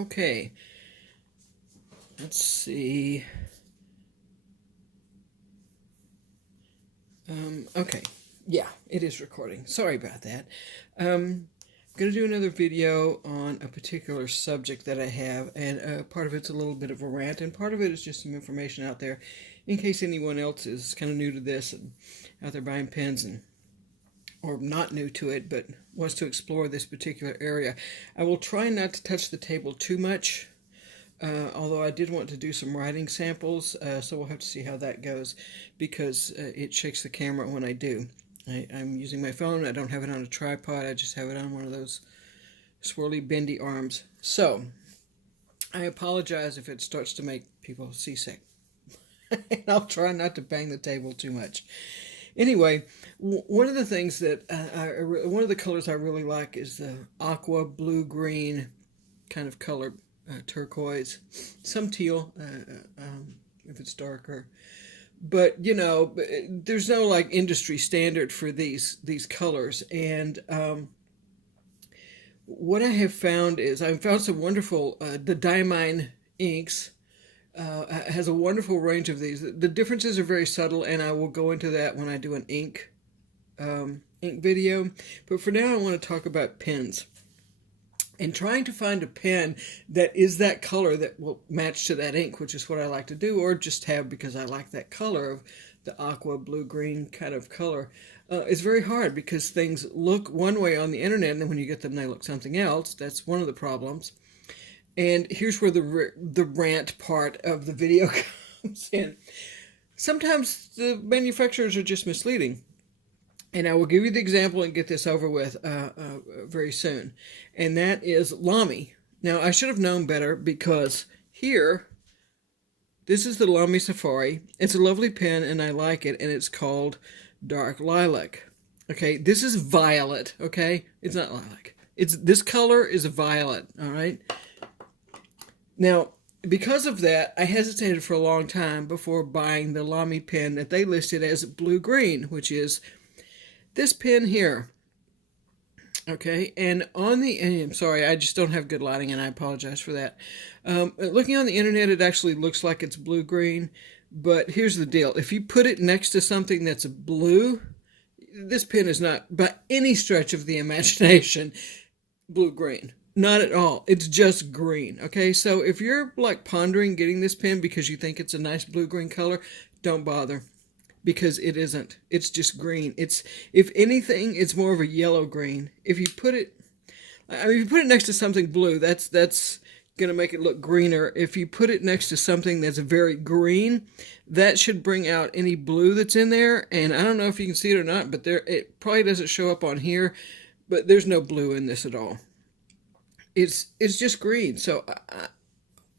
Okay, let's see. Okay, yeah, it is recording. Sorry about that. I'm going to do another video on a particular subject that I have, and part of it's a little bit of a rant, and part of it is just some information out there in case anyone else is kind of new to this and out there buying pens and or not new to it, but wants to explore this particular area. I will try not to touch the table too much, although I did want to do some writing samples, so we'll have to see how that goes, because it shakes the camera when I do. I'm using my phone. I don't have it on a tripod. I just have it on one of those swirly, bendy arms. So, I apologize if it starts to make people seasick. And I'll try not to bang the table too much. Anyway, one of the things that one of the colors I really like is the aqua blue-green kind of color, turquoise, some teal if it's darker. But you know, there's no like industry standard for these colors, and what I have found is I've found some wonderful the Diamine inks. Has a wonderful range of these. The differences are very subtle, and I will go into that when I do an ink video. But for now, I want to talk about pens. And trying to find a pen that is that color that will match to that ink, which is what I like to do, or just have because I like that color of the aqua blue-green kind of color, is very hard because things look one way on the internet, and then when you get them, they look something else. That's one of the problems. And here's where the rant part of the video comes in. Sometimes the manufacturers are just misleading. And I will give you the example and get this over with very soon. And that is Lamy. Now, I should have known better because here, this is the Lamy Safari. It's a lovely pen, and I like it, and it's called Dark Lilac. Okay, this is violet, okay? It's not lilac. This color is a violet, all right? Now, because of that, I hesitated for a long time before buying the Lamy pen that they listed as blue-green, which is this pen here. Okay, and I'm sorry, I just don't have good lighting, and I apologize for that. Looking on the internet, it actually looks like it's blue-green, but here's the deal. If you put it next to something that's blue, this pen is not, by any stretch of the imagination, blue-green. Not at all. It's just green. Okay, so if you're like pondering getting this pen because you think it's a nice blue-green color, don't bother, because it isn't. It's just green. It's, if anything, it's more of a yellow-green. If you put it, if you put it next to something blue, that's gonna make it look greener. If you put it next to something that's very green, that should bring out any blue that's in there. And I don't know if you can see it or not, but it probably doesn't show up on here, but there's no blue in this at all. It's just green. So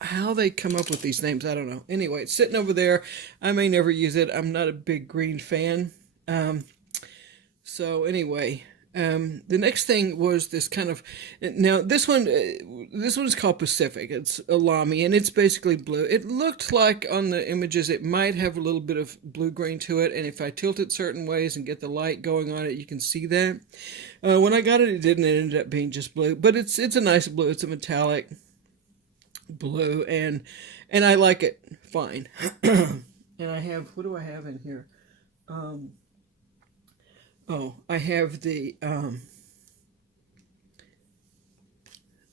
how they come up with these names, I don't know. Anyway, it's sitting over there. I may never use it. I'm not a big green fan. So anyway, the next thing was this kind of, now this one is called Pacific. It's a Lamy, and it's basically blue. It looked like on the images it might have a little bit of blue-green to it, and if I tilt it certain ways and get the light going on it, you can see that. When I got it, it didn't. It ended up being just blue, but it's a nice blue. It's a metallic blue, and I like it fine. And I have, what do I have in here? Oh, I have the,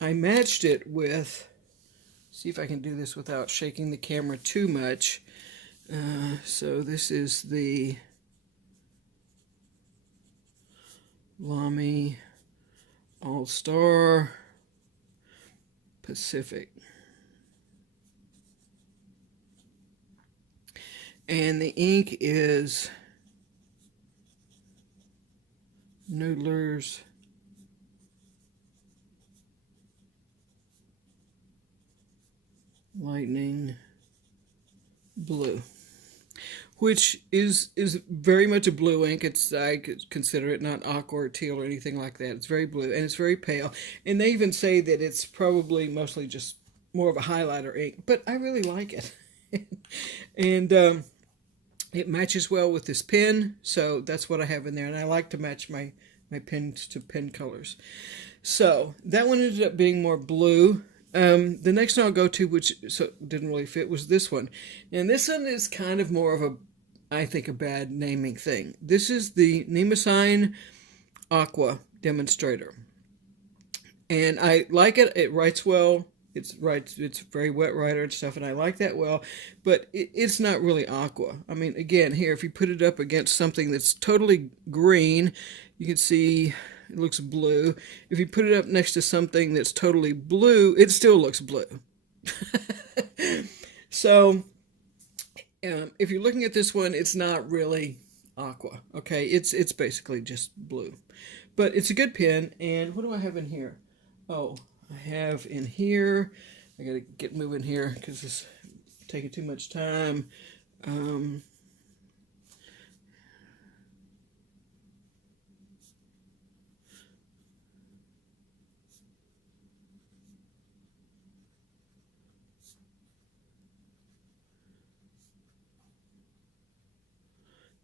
I matched it with, see if I can do this without shaking the camera too much. So this is the Lamy All-Star Pacific. And the ink is Noodler's Lightning Blue, which is very much a blue ink. I consider it not aqua or teal or anything like that. It's very blue, and it's very pale. And they even say that it's probably mostly just more of a highlighter ink, but I really like it. And it matches well with this pen, so that's what I have in there. And I like to match my pens to pen colors. So that one ended up being more blue. the next one I'll go to, which didn't really fit, was this one. And this one is kind of more of a, I think, a bad naming thing. This is the Nemosine Aqua Demonstrator. And I like it. It writes well. It's very wet writer and stuff, and I like that well, but it's not really aqua. I mean, again, here, if you put it up against something that's totally green, you can see it looks blue. If you put it up next to something that's totally blue, it still looks blue. So, if you're looking at this one, it's not really aqua, okay? It's basically just blue. But it's a good pen, and what do I have in here? Oh, I have in here, I gotta get moving here because it's taking too much time.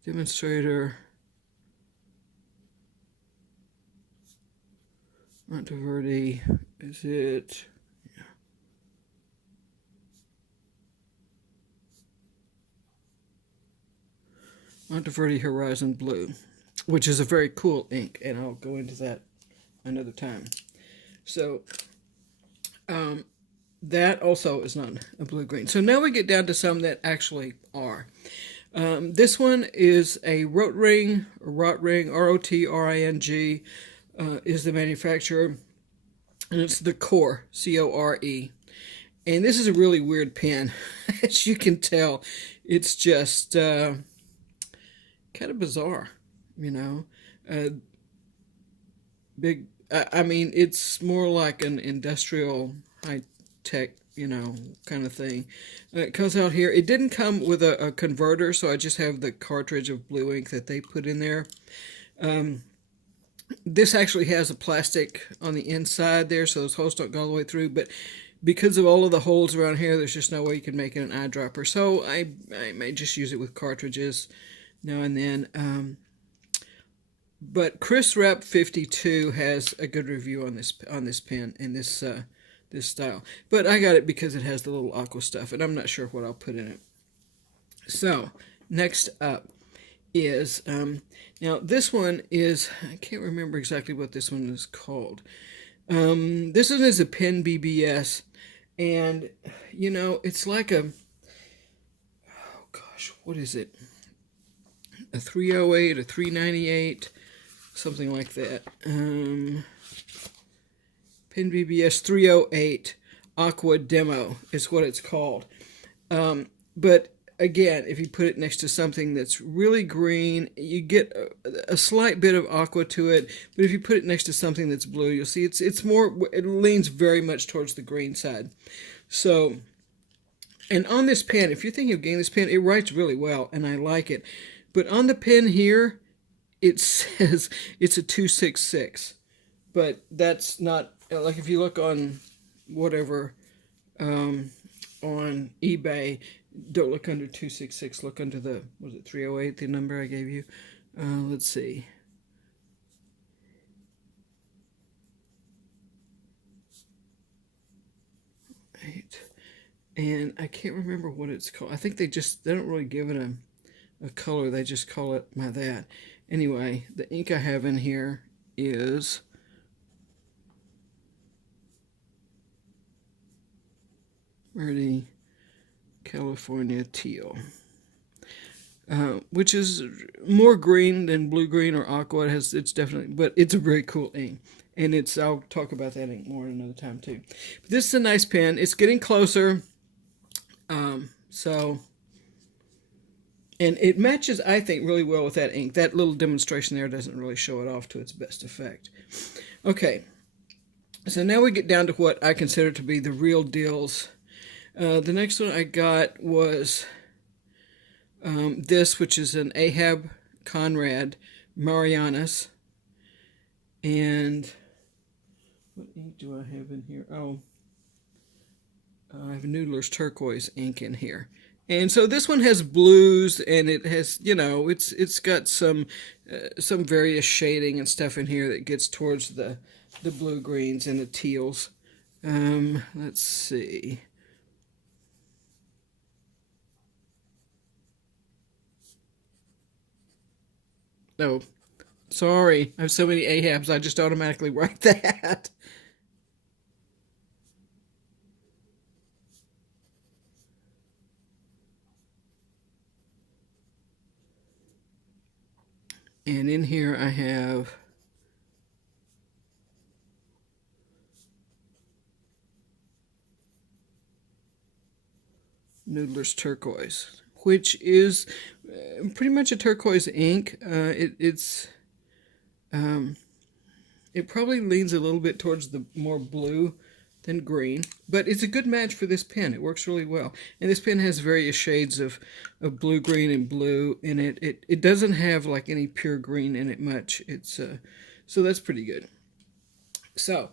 Demonstrator. Monteverdi, is it? Yeah. Monteverdi Horizon Blue, which is a very cool ink, and I'll go into that another time. So, that also is not a blue-green. So now we get down to some that actually are. This one is a Rotring, R-O-T-R-I-N-G, is the manufacturer, and it's the Core, C-O-R-E. And this is a really weird pen. As you can tell, it's just kind of bizarre, you know. I mean, it's more like an industrial high-tech, you know, kind of thing. It comes out here. It didn't come with a converter, so I just have the cartridge of blue ink that they put in there. This actually has a plastic on the inside there, so those holes don't go all the way through, but because of all of the holes around here, there's just no way you can make it an eyedropper. So I may just use it with cartridges now and then. But Chris Rep 52 has a good review on this pen and this style. But I got it because it has the little aqua stuff, and I'm not sure what I'll put in it. So next up is, now this one is, I can't remember exactly what this one is called. This one is a Pen BBS, and, you know, it's like a, oh gosh, what is it? A 308, a 398, something like that. Pen BBS 308 Aqua Demo is what it's called. But again, if you put it next to something that's really green, you get a slight bit of aqua to it. But if you put it next to something that's blue, you'll see it's more, it leans very much towards the green side. So, and on this pen, if you're thinking of getting this pen, it writes really well, and I like it. But on the pen here, it says it's a 266. But that's not, like if you look on whatever, on eBay, don't look under 266, look under the, was it 308, the number I gave you? Let's see. Right. And I can't remember what it's called. I think they don't really give it a color, they just call it by that. Anyway, the ink I have in here is Verde California Teal, which is more green than blue-green or aqua. It's definitely, but it's a very cool ink, and I'll talk about that ink more another time too. But this is a nice pen. It's getting closer, so, and it matches, I think, really well with that ink. That little demonstration there doesn't really show it off to its best effect. Okay, so now we get down to what I consider to be the real deals. The next one I got was this, which is an Ahab Conrad Marianas. And what ink do I have in here? Oh, I have Noodler's Turquoise ink in here. And so this one has blues, and it has, you know, it's got some various shading and stuff in here that gets towards the blue greens and the teals. Let's see. Oh, sorry. I have so many Ahabs, I just automatically write that. And in here I have Noodler's Turquoise, which is pretty much a turquoise ink. It probably leans a little bit towards the more blue than green, but it's a good match for this pen. It works really well. And this pen has various shades of blue, green, and blue in it. It doesn't have like any pure green in it much. So that's pretty good. So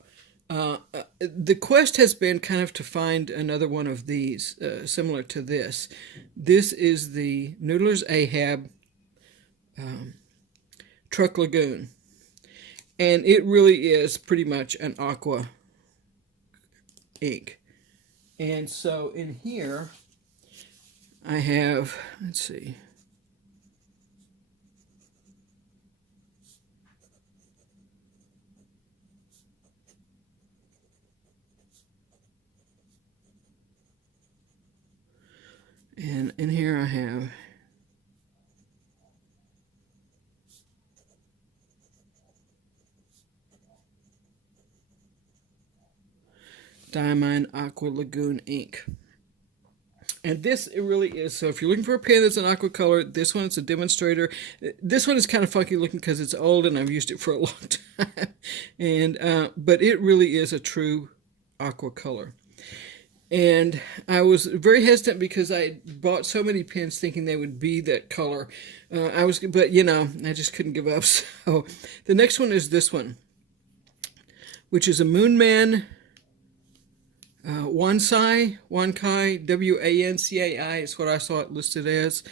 the quest has been kind of to find another one of these similar to this. This is the Noodler's Ahab Truck Lagoon. And it really is pretty much an aqua ink. And so in here, I have, let's see. And in here I have Diamine Aqua Lagoon ink. And this, it really is. So if you're looking for a pen that's an aqua color, this one is a demonstrator. This one is kind of funky looking because it's old and I've used it for a long time. And but it really is a true aqua color. And I was very hesitant because I bought so many pens thinking they would be that color. But you know, I just couldn't give up. So the next one is this one, which is a Moonman Wankai, Wancai is what I saw it listed as.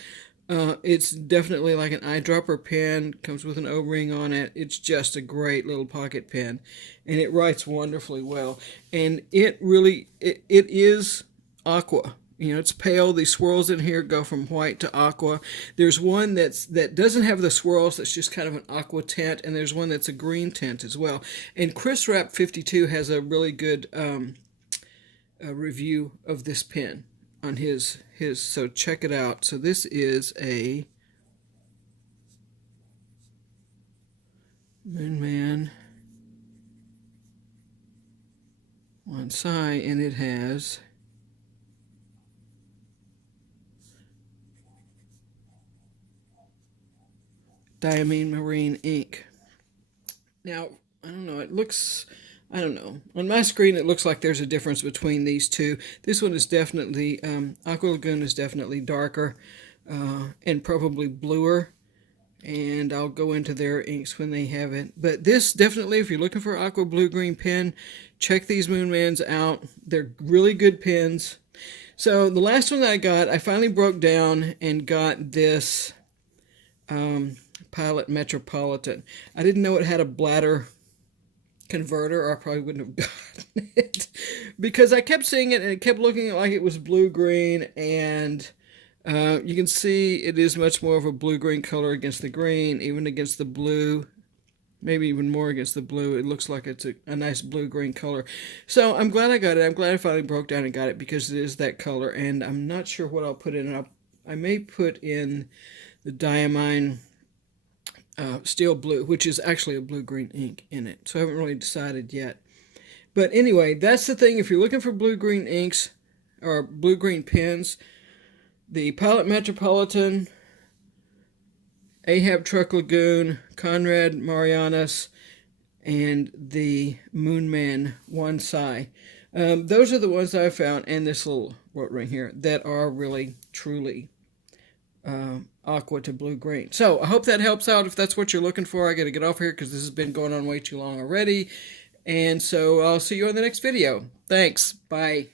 It's definitely like an eyedropper pen, comes with an O-ring on it. It's just a great little pocket pen, and it writes wonderfully well. And it is aqua. You know, it's pale. These swirls in here go from white to aqua. There's one that doesn't have the swirls, that's just kind of an aqua tint, and there's one that's a green tint as well. And Chris Rapp 52 has a really good a review of this pen on his so check it out. So this is a Moonman Wankai, and it has Diamine Marine ink. Now, I don't know, I don't know. On my screen, it looks like there's a difference between these two. This one is definitely, Aqua Lagoon is definitely darker and probably bluer. And I'll go into their inks when they have it. But this, definitely, if you're looking for aqua blue-green pen, check these Moonmans out. They're really good pens. So the last one that I got, I finally broke down and got this Pilot Metropolitan. I didn't know it had a bladder converter, or I probably wouldn't have gotten it because I kept seeing it and it kept looking like it was blue-green, and you can see it is much more of a blue-green color against the green, even against the blue, maybe even more against the blue. It looks like it's a nice blue-green color. So I'm glad I got it. I'm glad I finally broke down and got it because it is that color, and I'm not sure what I'll put in. I may put in the Diamine Steel Blue, which is actually a blue-green ink in it. So I haven't really decided yet. But anyway, that's the thing. If you're looking for blue-green inks or blue-green pens, the Pilot Metropolitan, Ahab Truck Lagoon, Conrad Marianus, and the Moonman Wankai. Those are the ones that I found, and this little wart ring here, that are really, truly aqua to blue-green. So I hope that helps out if that's what you're looking for. I got to get off here because this has been going on way too long already. And so I'll see you on the next video. Thanks. Bye.